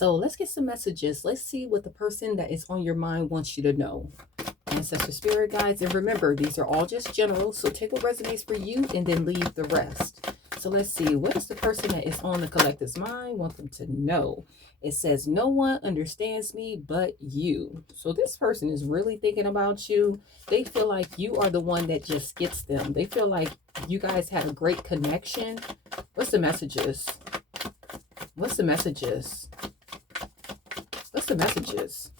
So let's get some messages. Let's see what the person that is on your mind wants you to know. Ancestor spirit guides, and remember, these are all just general, so take what resonates for you and then leave the rest. So let's see, what does the person that is on the collective's mind want them to know? It says, no one understands me but you. So this person is really thinking about you. They feel like you are the one that just gets them. They feel like you guys had a great connection. What's the messages? What's the messages? What's the messages?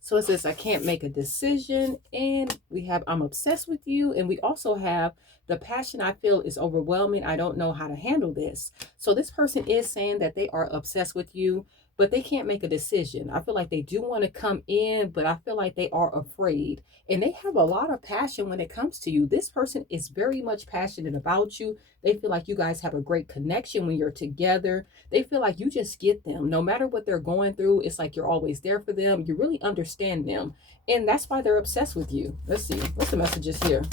So it says, I can't make a decision. And we have, I'm obsessed with you. And we also have, the passion I feel is overwhelming. I don't know how to handle this. So this person is saying that they are obsessed with you, but they can't make a decision. I feel like they do want to come in, but I feel like they are afraid. And they have a lot of passion when it comes to you. This person is very much passionate about you. They feel like you guys have a great connection when you're together. They feel like you just get them. No matter what they're going through, it's like you're always there for them. You really understand them. And that's why they're obsessed with you. Let's see. What's the messages here?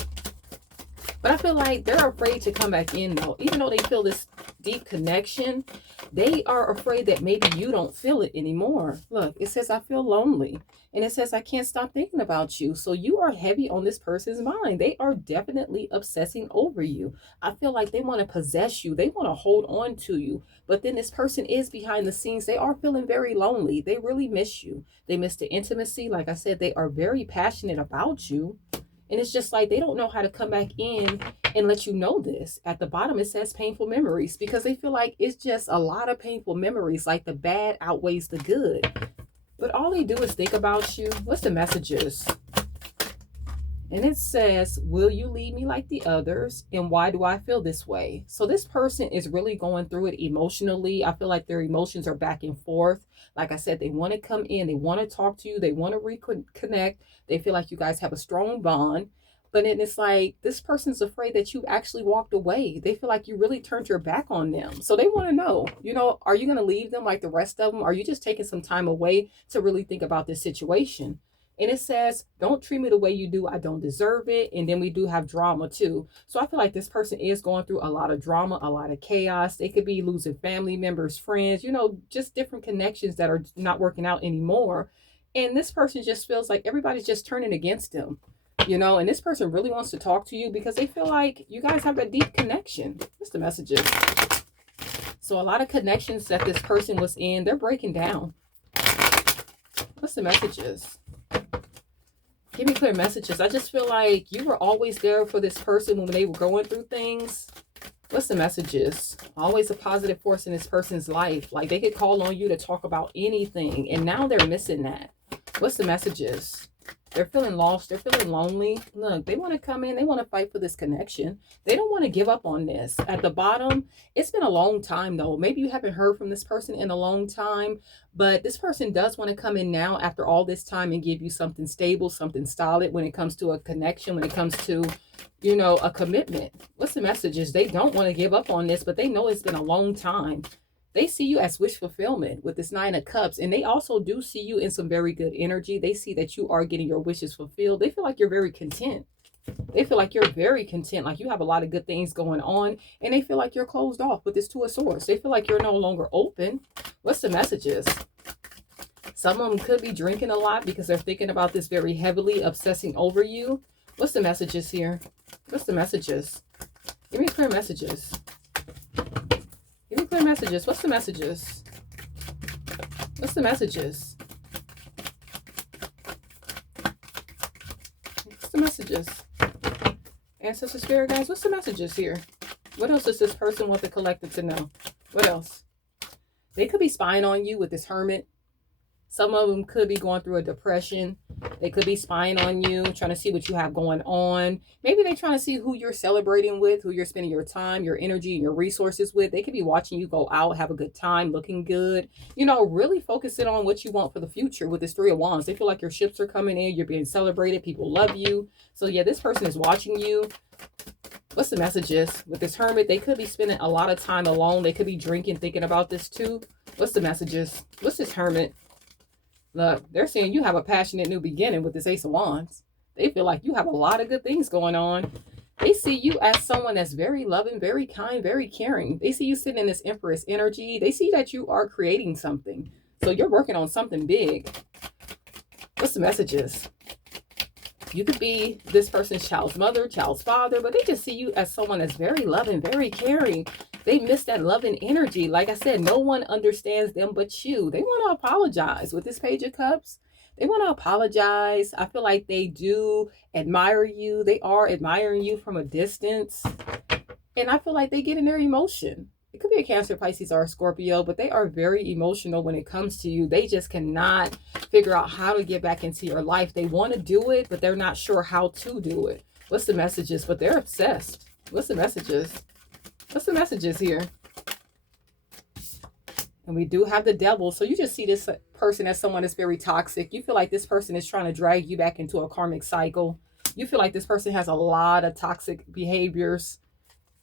But I feel like they're afraid to come back in though. Even though they feel this deep connection, they are afraid that maybe you don't feel it anymore. Look, it says, I feel lonely. And it says, I can't stop thinking about you. So you are heavy on this person's mind. They are definitely obsessing over you. I feel like they want to possess you. They want to hold on to you. But then this person is behind the scenes. They are feeling very lonely. They really miss you. They miss the intimacy. Like I said, they are very passionate about you. And it's just like they don't know how to come back in and let you know this. At the bottom, it says painful memories because they feel like it's just a lot of painful memories, like the bad outweighs the good. But all they do is think about you. What's the messages? And it says, will you leave me like the others? And why do I feel this way? So this person is really going through it emotionally. I feel like their emotions are back and forth. Like I said, they want to come in. They want to talk to you. They want to reconnect. They feel like you guys have a strong bond. But then it's like this person's afraid that you actually walked away. They feel like you really turned your back on them. So they want to know, are you going to leave them like the rest of them? Are you just taking some time away to really think about this situation? And it says, don't treat me the way you do. I don't deserve it. And then we do have drama too. So I feel like this person is going through a lot of drama, a lot of chaos. They could be losing family members, friends, just different connections that are not working out anymore. And this person just feels like everybody's just turning against them, and this person really wants to talk to you because they feel like you guys have a deep connection. What's the messages? So a lot of connections that this person was in, they're breaking down. What's the messages? Give me clear messages. I just feel like you were always there for this person when they were going through things. What's the messages? Always a positive force in this person's life. Like they could call on you to talk about anything. And now they're missing that. What's the messages? They're feeling lost. They're feeling lonely. Look, they want to come in. They want to fight for this connection. They don't want to give up on this. At the bottom, it's been a long time though. Maybe you haven't heard from this person in a long time, but this person does want to come in now after all this time and give you something stable, something solid when it comes to a connection, when it comes to, a commitment. What's the messages? They don't want to give up on this, but they know it's been a long time. They see you as wish fulfillment with this 9 of Cups. And they also do see you in some very good energy. They see that you are getting your wishes fulfilled. They feel like you're very content. They feel like you're very content. Like you have a lot of good things going on. And they feel like you're closed off with this 2 of Swords. They feel like you're no longer open. What's the messages? Some of them could be drinking a lot because they're thinking about this very heavily, obsessing over you. What's the messages here? What's the messages? Give me clear messages. Give me clear messages. What's the messages? What's the messages? What's the messages? Ancestor spirit guys, what's the messages here? What else does this person want the collective to know? What else? They could be spying on you with this Hermit. Some of them could be going through a depression. They could be spying on you, trying to see what you have going on. Maybe they're trying to see who you're celebrating with, who you're spending your time, your energy, and your resources with. They could be watching you go out, have a good time, looking good. Really focusing on what you want for the future with this 3 of Wands. They feel like your ships are coming in. You're being celebrated. People love you. So yeah, this person is watching you. What's the messages? With this Hermit, they could be spending a lot of time alone. They could be drinking, thinking about this too. What's the messages? What's this Hermit? Look, they're saying you have a passionate new beginning with this Ace of Wands. They feel like you have a lot of good things going on. They see you as someone that's very loving, very kind, very caring. They see you sitting in this Empress energy. They see that you are creating something. So you're working on something big. What's the messages? You could be this person's child's mother, child's father, but they just see you as someone that's very loving, very caring. They miss that loving energy. Like I said, no one understands them but you. They want to apologize with this Page of Cups. They want to apologize. I feel like they do admire you. They are admiring you from a distance. And I feel like they get in their emotion. It could be a Cancer, Pisces, or a Scorpio, but they are very emotional when it comes to you. They just cannot figure out how to get back into your life. They want to do it, but they're not sure how to do it. What's the messages? But they're obsessed. What's the messages? What's the messages here? And we do have the Devil. So you just see this person as someone that's very toxic. You feel like this person is trying to drag you back into a karmic cycle. You feel like this person has a lot of toxic behaviors.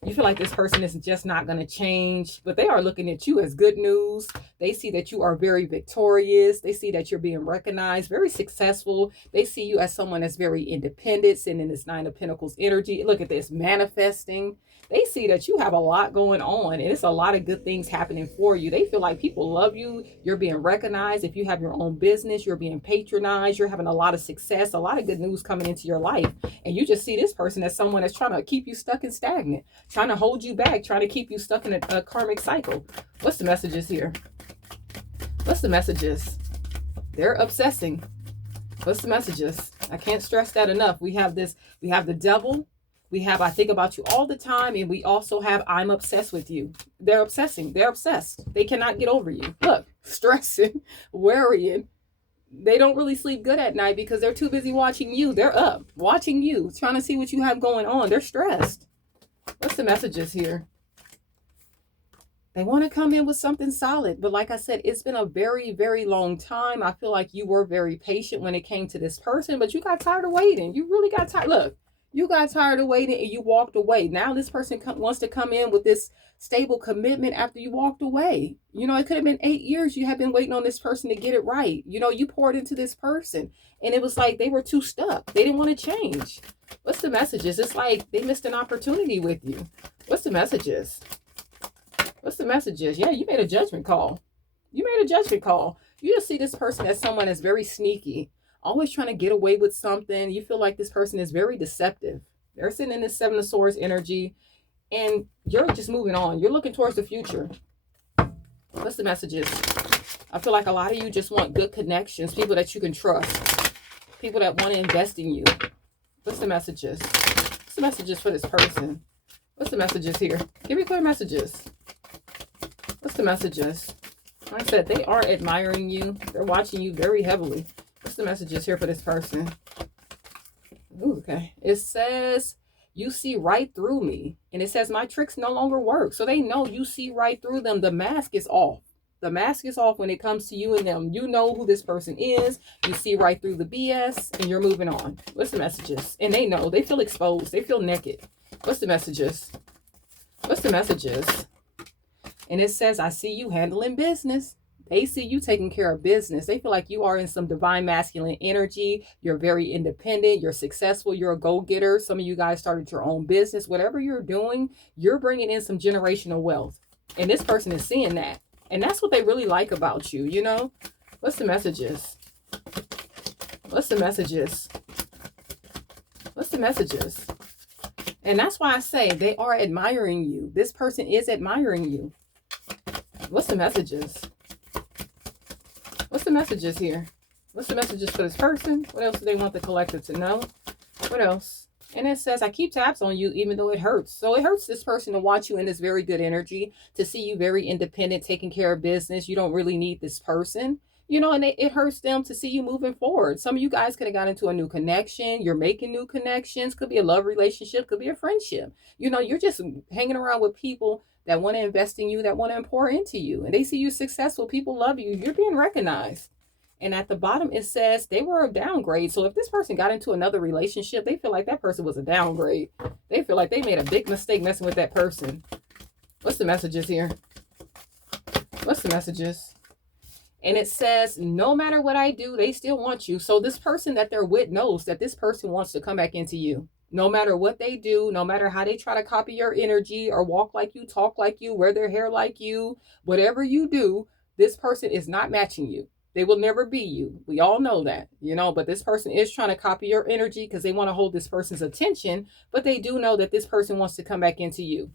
You feel like this person is just not going to change, but they are looking at you as good news. They see that you are very victorious. They see that you're being recognized, very successful. They see you as someone that's very independent, sitting in this Nine of Pentacles energy. Look at this, manifesting. They see that you have a lot going on, and it's a lot of good things happening for you. They feel like people love you. You're being recognized. If you have your own business, you're being patronized. You're having a lot of success, a lot of good news coming into your life. And you just see this person as someone that's trying to keep you stuck and stagnant, trying to hold you back, trying to keep you stuck in a karmic cycle. What's the messages here? What's the messages? They're obsessing. What's the messages? I can't stress that enough. We have this, we have the Devil. We have, I think about you all the time. And we also have, I'm obsessed with you. They're obsessing. They're obsessed. They cannot get over you. Look, stressing, worrying. They don't really sleep good at night because they're too busy watching you. They're up, watching you, trying to see what you have going on. They're stressed. What's the messages here? They want to come in with something solid. But like I said, it's been a very, very long time. I feel like you were very patient when it came to this person, but you got tired of waiting. You really got tired. Look. You got tired of waiting and you walked away. Now this person wants to come in with this stable commitment after you walked away. You know, it could have been 8 years you have been waiting on this person to get it right. You know, you poured into this person and it was like they were too stuck. They didn't want to change. What's the messages? It's like they missed an opportunity with you. What's the messages? What's the messages? Yeah, you made a judgment call. You made a judgment call. You just see this person as someone that's very sneaky. Always trying to get away with something. You feel like this person is very deceptive. They're sitting in this Seven of Swords energy and you're just moving on. You're looking towards the future. What's the messages? I feel like a lot of you just want good connections, people that you can trust, people that want to invest in you. What's the messages? What's the messages for this person? What's the messages here? Give me clear messages. What's the messages? Like I said, they are admiring you. They're watching you very heavily. What's the messages here for this person? Ooh, okay. It says, you see right through me. And it says, my tricks no longer work. So they know you see right through them. The mask is off. The mask is off when it comes to you and them. You know who this person is. You see right through the BS and you're moving on. What's the messages? And they know. They feel exposed. They feel naked. What's the messages? What's the messages? And it says, I see you handling business. They see you taking care of business. They feel like you are in some divine masculine energy. You're very independent. You're successful. You're a go-getter. Some of you guys started your own business. Whatever you're doing, you're bringing in some generational wealth. And this person is seeing that. And that's what they really like about you, you know? What's the messages? What's the messages? What's the messages? And that's why I say they are admiring you. This person is admiring you. What's the messages? What's the messages here? What's the messages for this person? What else do they want the collective to know? What else? And it says, I keep tabs on you even though it hurts. So it hurts this person to watch you in this very good energy, to see you very independent, taking care of business. You don't really need this person. You know, and it hurts them to see you moving forward. Some of you guys could have got into a new connection. You're making new connections. Could be a love relationship. Could be a friendship. You know, you're just hanging around with people that want to invest in you, that want to pour into you. And they see you successful. People love you. You're being recognized. And at the bottom, it says they were a downgrade. So if this person got into another relationship, they feel like that person was a downgrade. They feel like they made a big mistake messing with that person. What's the messages here? What's the messages? And it says, no matter what I do, they still want you. So this person that they're with knows that this person wants to come back into you. No matter what they do, no matter how they try to copy your energy or walk like you, talk like you, wear their hair like you, whatever you do, this person is not matching you. They will never be you. We all know that, you know, but this person is trying to copy your energy because they want to hold this person's attention, but they do know that this person wants to come back into you.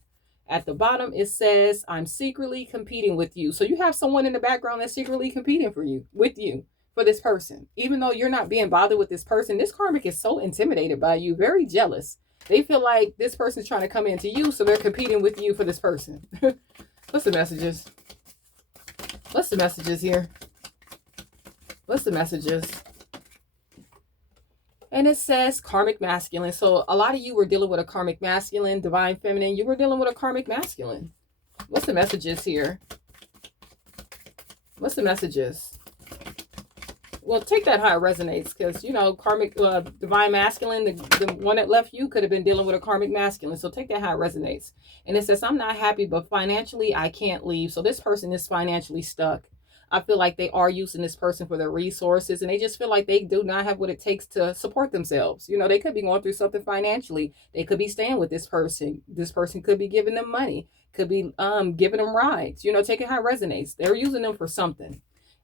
At the bottom, it says, I'm secretly competing with you. So you have someone in the background that's secretly competing with you, for this person. Even though you're not being bothered with this person, this karmic is so intimidated by you, very jealous. They feel like this person's trying to come into you, so they're competing with you for this person. What's the messages? What's the messages here? What's the messages? And it says karmic masculine. So a lot of you were dealing with a karmic masculine, divine feminine. You were dealing with a karmic masculine. What's the messages here? What's the messages? Well, take that how it resonates, because, you know, karmic, divine masculine, the one that left you could have been dealing with a karmic masculine. So take that how it resonates. And it says, I'm not happy, but financially, I can't leave. So this person is financially stuck. I feel like they are using this person for their resources, and they just feel like they do not have what it takes to support themselves. You know, they could be going through something financially. They could be staying with this person. This person could be giving them money, could be giving them rides. You know, take it how it resonates. They're using them for something.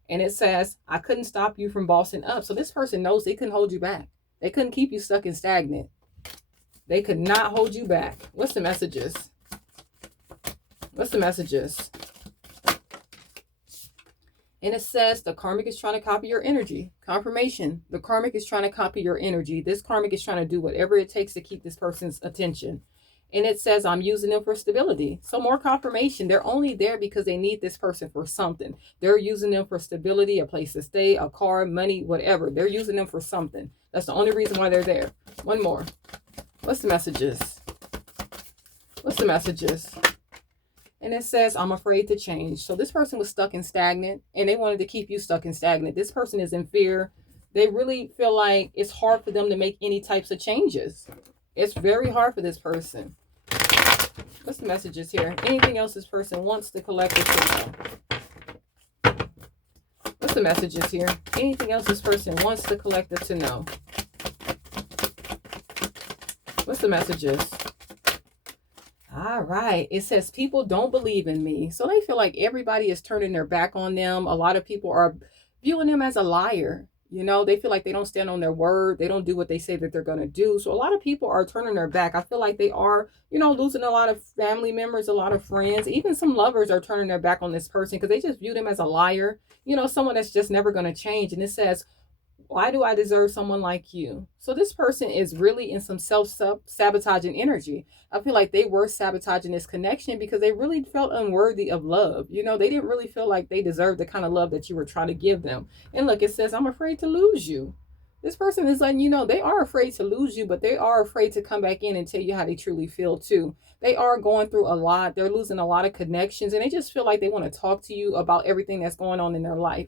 And it says, I couldn't stop you from bossing up. So this person knows they couldn't hold you back. They couldn't keep you stuck and stagnant. They could not hold you back. What's the messages? What's the messages? And it says the karmic is trying to copy your energy. Confirmation. The karmic is trying to copy your energy. This karmic is trying to do whatever it takes to keep this person's attention. And it says, I'm using them for stability. So more confirmation. They're only there because they need this person for something. They're using them for stability, a place to stay, a car, money, whatever. They're using them for something. That's the only reason why they're there. One more. What's the messages? What's the messages? And it says, I'm afraid to change. So this person was stuck and stagnant, and they wanted to keep you stuck and stagnant. This person is in fear. They really feel like it's hard for them to make any types of changes. It's very hard for this person. What's the messages here? Anything else this person wants the collective to know? What's the messages here? Anything else this person wants the collective to know? What's the messages? All right. It says people don't believe in me. So they feel like everybody is turning their back on them. A lot of people are viewing them as a liar. You know, they feel like they don't stand on their word. They don't do what they say that they're going to do. So a lot of people are turning their back. I feel like they are, you know, losing a lot of family members, a lot of friends. Even some lovers are turning their back on this person because they just view them as a liar. You know, someone that's just never going to change. And it says, why do I deserve someone like you? So this person is really in some self-sabotaging energy. I feel like they were sabotaging this connection because they really felt unworthy of love. You know, they didn't really feel like they deserved the kind of love that you were trying to give them. And look, it says, I'm afraid to lose you. This person is letting you know they are afraid to lose you, but they are afraid to come back in and tell you how they truly feel too. They are going through a lot. They're losing a lot of connections, and they just feel like they want to talk to you about everything that's going on in their life.